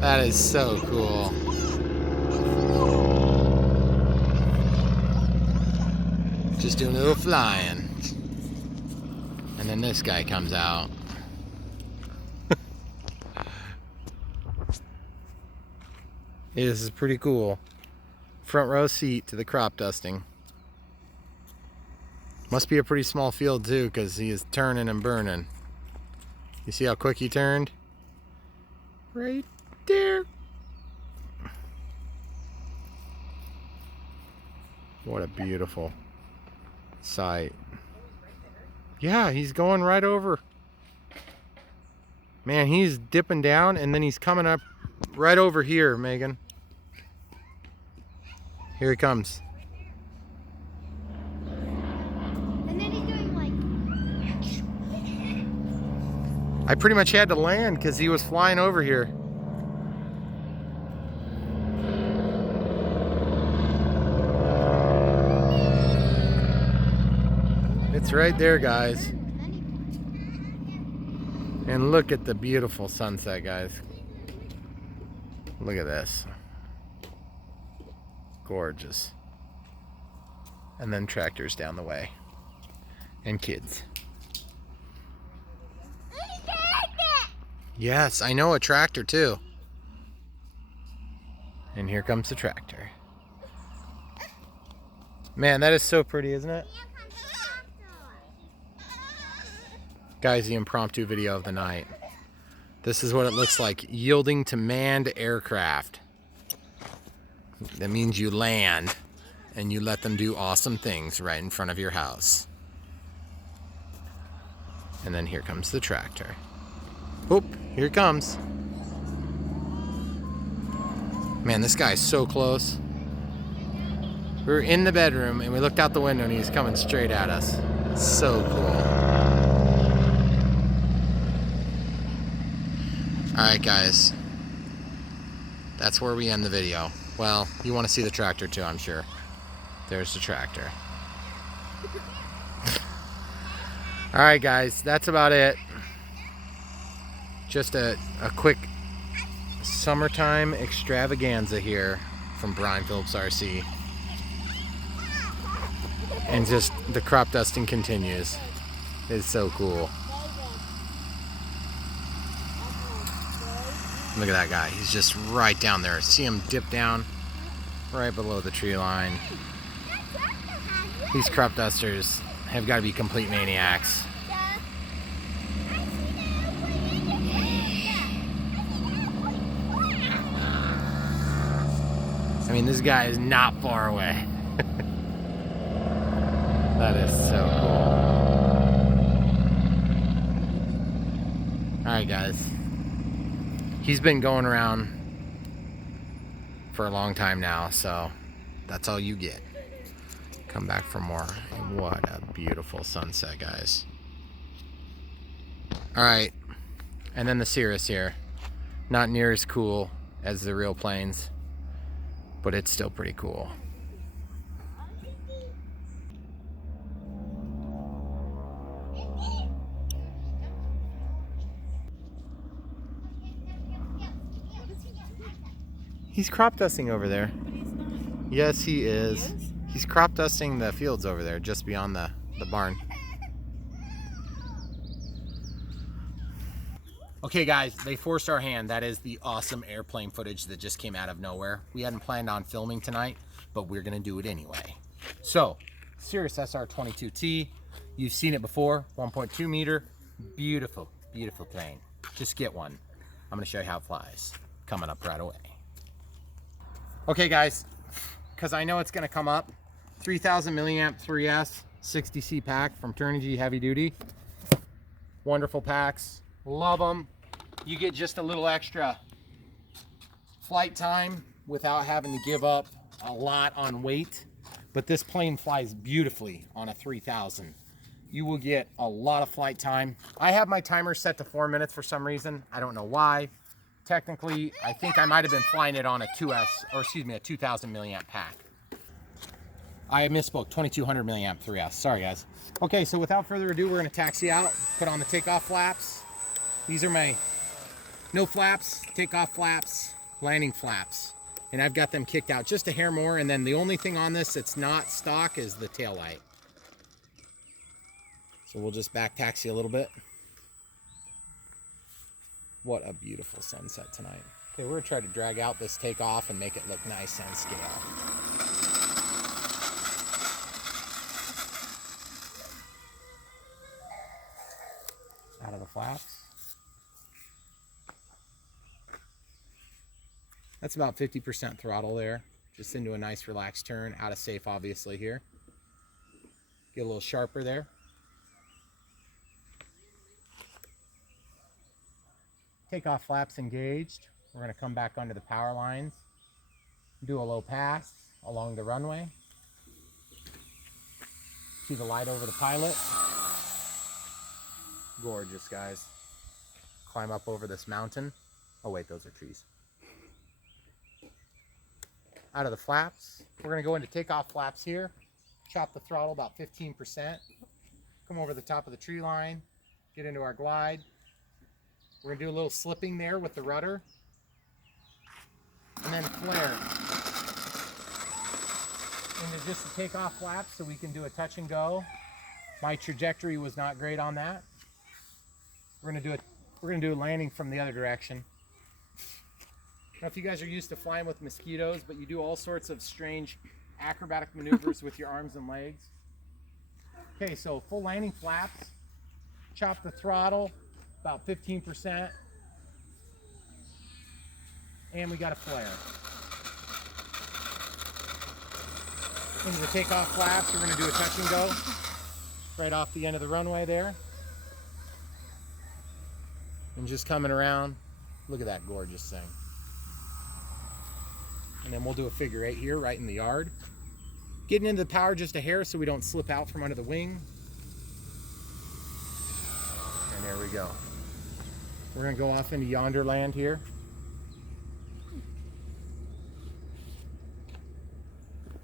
That is so cool. Just doing a little flying. And then this guy comes out. This is pretty cool. Front row seat to the crop dusting. Must be a pretty small field too, because he is turning and burning. You see how quick he turned? Right there. What a beautiful sight. Yeah, he's going right over. Man, he's dipping down and then he's coming up right over here, Megan. Here he comes. And then he's doing like... I pretty much had to land because he was flying over here. It's right there, guys. And look at the beautiful sunset, guys. Look at this. Gorgeous. And then tractors down the way. And kids. Yes, I know, a tractor too. And here comes the tractor. Man, that is so pretty, isn't it? Guys, the impromptu video of the night. This is what it looks like, yielding to manned aircraft. That means you land and you let them do awesome things right in front of your house. And then here comes the tractor. Oop, here it comes. Man, this guy is so close. We were in the bedroom and we looked out the window and he's coming straight at us. It's so cool. Alright guys, that's where we end the video. Well, you want to see the tractor too, I'm sure. There's the tractor. Alright guys, that's about it. Just a quick summertime extravaganza here from Brian Phillips RC. And just the crop dusting continues. It's so cool. Look at that guy. He's just right down there. See him dip down right below the tree line. These crop dusters have got to be complete maniacs. I mean, this guy is not far away. That is so cool. Alright guys. He's been going around for a long time now, so that's all you get. Come back for more. And what a beautiful sunset, guys. Alright, and then the Cirrus here. Not near as cool as the real planes, but it's still pretty cool. He's crop dusting over there. Yes, he is. He's crop dusting the fields over there, just beyond the barn. Okay guys, they forced our hand. That is the awesome airplane footage that just came out of nowhere. We hadn't planned on filming tonight, but we're gonna do it anyway. So, Cirrus SR22T, you've seen it before, 1.2 meter, beautiful, beautiful plane. Just get one. I'm gonna show you how it flies. Coming up right away. Okay guys, because I know it's going to come up, 3000 milliamp 3S 60C pack from Turnigy Heavy Duty. Wonderful packs, love them. You get just a little extra flight time without having to give up a lot on weight, but this plane flies beautifully on a 3000. You will get a lot of flight time. I have my timer set to 4 minutes for some reason. I don't know why. Technically, I think I might have been flying it on a 2S, or excuse me, a 2000 milliamp pack. I misspoke, 2200 milliamp 3S. Sorry, guys. Okay, so without further ado, we're going to taxi out, put on the takeoff flaps, These are my no flaps, takeoff flaps, landing flaps. And I've got them kicked out just a hair more, and then the only thing on this that's not stock is the tail light. So we'll just back taxi a little bit. What a beautiful sunset tonight. Okay, we're gonna try to drag out this takeoff and make it look nice on scale. Out of the flaps. That's about 50% throttle there. Just into a nice relaxed turn. Out of safe, obviously, here. Get a little sharper there. Takeoff flaps engaged. We're going to come back onto the power lines. Do a low pass along the runway. See the light over the pilot. Gorgeous, guys. Climb up over this mountain. Oh wait, those are trees. Out of the flaps. We're going to go into takeoff flaps here. Chop the throttle about 15%. Come over the top of the tree line. Get into our glide. We're going to do a little slipping there with the rudder. And then flare. Into just a takeoff flap so we can do a touch and go. My trajectory was not great on that. We're going to do a landing from the other direction. I don't know if you guys are used to flying with mosquitoes, but you do all sorts of strange acrobatic maneuvers with your arms and legs. Okay, so full landing flaps. Chop the throttle about 15%. And we got a flare. Into the takeoff flaps, we're going to do a touch and go. Right off the end of the runway there. And just coming around. Look at that gorgeous thing. And then we'll do a figure eight here, right in the yard. Getting into the power just a hair so we don't slip out from under the wing. And there we go. We're going to go off into yonder land here.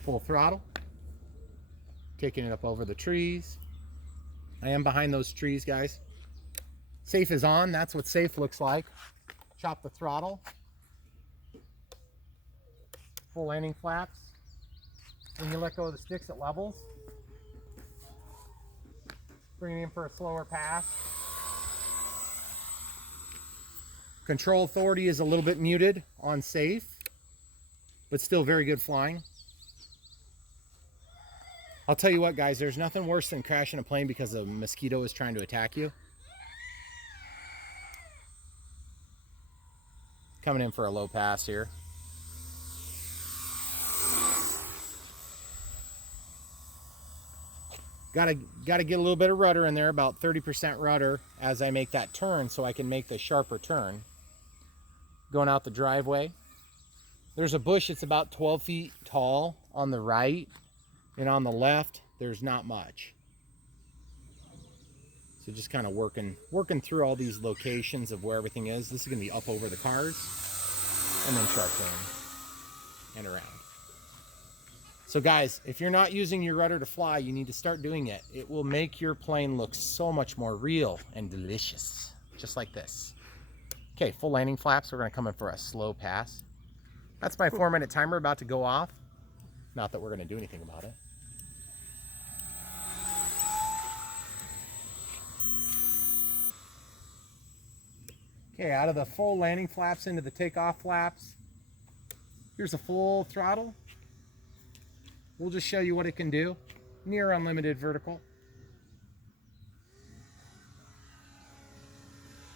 Full throttle. Taking it up over the trees. I am behind those trees, guys. Safe is on. That's what safe looks like. Chop the throttle. Full landing flaps. When you let go of the sticks, it levels. Bring it in for a slower pass. Control authority is a little bit muted on safe, but still very good flying. I'll tell you what, guys, there's nothing worse than crashing a plane because a mosquito is trying to attack you. Coming in for a low pass here. Gotta get a little bit of rudder in there, about 30% rudder as I make that turn so I can make the sharper turn. Going out the driveway. There's a bush that's about 12 feet tall on the right, and on the left, there's not much. So just kind of working through all these locations of where everything is. This is gonna be up over the cars, and then sharp turn and around. So guys, if you're not using your rudder to fly, you need to start doing it. It will make your plane look so much more real and delicious, just like this. Okay, full landing flaps. We're gonna come in for a slow pass. That's my 4-minute timer about to go off. Not that we're gonna do anything about it. Okay, out of the full landing flaps into the takeoff flaps. Here's a full throttle. We'll just show you what it can do. Near unlimited vertical.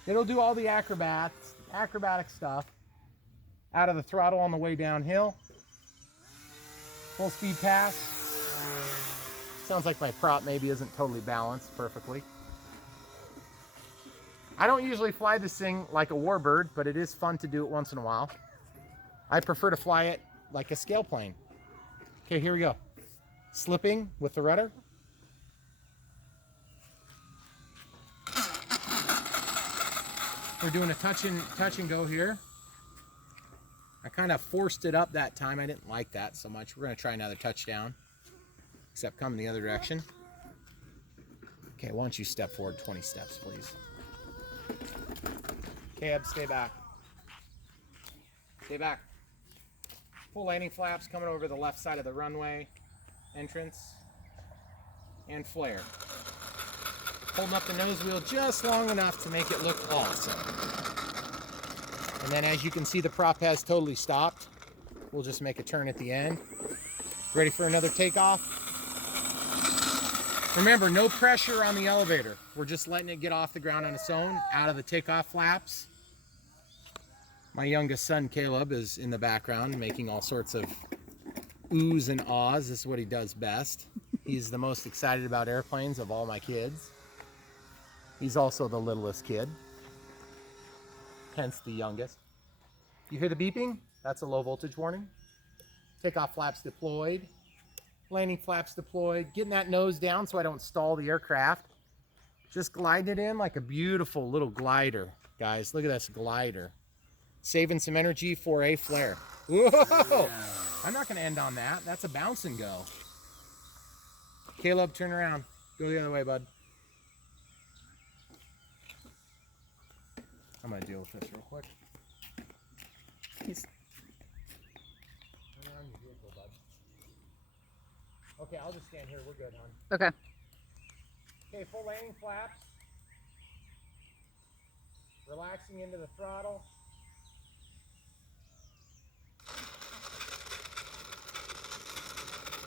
It'll do all the acrobatic stuff. Out of the throttle on the way downhill. Full speed pass. Sounds like my prop maybe isn't totally balanced perfectly. I don't usually fly this thing like a warbird, but it is fun to do it once in a while. I prefer to fly it like a scale plane. Okay, here we go. Slipping with the rudder. We're doing a touch and go here. I kind of forced it up that time. I didn't like that so much. We're going to try another touchdown, except come the other direction. Okay, why don't you step forward 20 steps, please? Caleb, stay back. Stay back. Full landing flaps coming over the left side of the runway entrance. And flare. Holding up the nose wheel just long enough to make it look awesome. And then as you can see, the prop has totally stopped. We'll just make a turn at the end. Ready for another takeoff? Remember, no pressure on the elevator. We're just letting it get off the ground on its own, out of the takeoff flaps. My youngest son, Caleb, is in the background making all sorts of oohs and ahs. This is what he does best. He's the most excited about airplanes of all my kids. He's also the littlest kid, hence the youngest. You hear the beeping? That's a low voltage warning. Takeoff flaps deployed. Landing flaps deployed. Getting that nose down so I don't stall the aircraft. Just gliding it in like a beautiful little glider. Guys, look at this glider. Saving some energy for a flare. Whoa! I'm not going to end on that. That's a bounce and go. Caleb, turn around. Go the other way, bud. I'm going to deal with this real quick. Turn around your vehicle, bud. Okay, I'll just stand here. We're good, hon. Okay. Okay, full landing flaps. Relaxing into the throttle.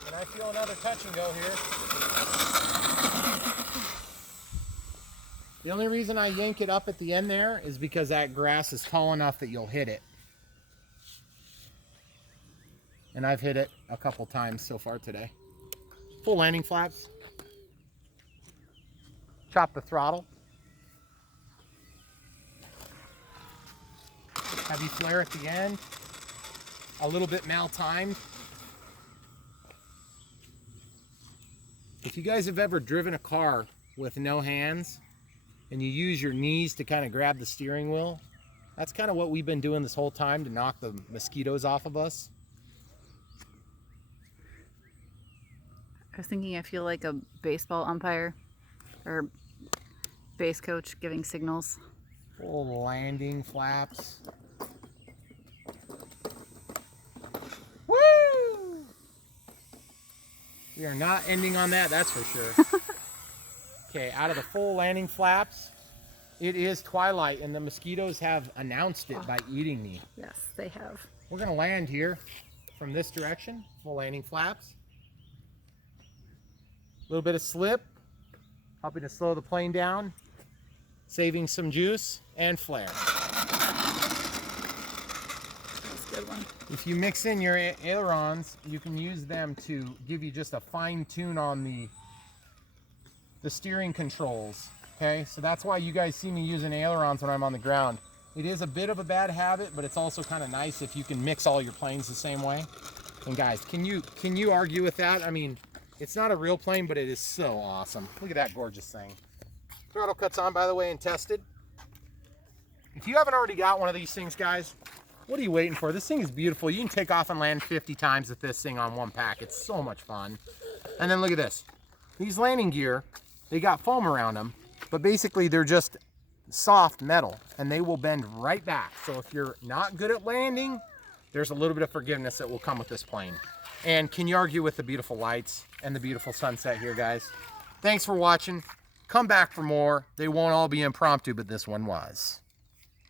And I feel another touch and go here. The only reason I yank it up at the end there is because that grass is tall enough that you'll hit it. And I've hit it a couple times so far today. Full landing flaps. Chop the throttle. Heavy flare at the end. A little bit mal-timed. If you guys have ever driven a car with no hands and you use your knees to kind of grab the steering wheel, that's kind of what we've been doing this whole time to knock the mosquitoes off of us. I was thinking I feel like a baseball umpire or base coach giving signals. Full landing flaps. Woo! We are not ending on that, that's for sure. Okay, out of the full landing flaps, it is twilight and the mosquitoes have announced it by eating me. Yes, they have. We're gonna land here from this direction, full landing flaps. A little bit of slip, helping to slow the plane down, saving some juice, and flare. That's a good one. If you mix in your ailerons, you can use them to give you just a fine tune on the steering controls. Okay, so that's why you guys see me using ailerons when I'm on the ground. It is a bit of a bad habit, but it's also kind of nice if you can mix all your planes the same way. And guys, can you argue with that? I mean, it's not a real plane, but it is so awesome. Look at that gorgeous thing. Throttle cuts on, by the way, and tested. If you haven't already got one of these things, guys, what are you waiting for? This thing is beautiful. You can take off and land 50 times with this thing on one pack. It's so much fun. And then look at this. These landing gear, they got foam around them, but basically they're just soft metal and they will bend right back. So if you're not good at landing, there's a little bit of forgiveness that will come with this plane. And can you argue with the beautiful lights and the beautiful sunset here, guys? Thanks for watching. Come back for more. They won't all be impromptu, but this one was.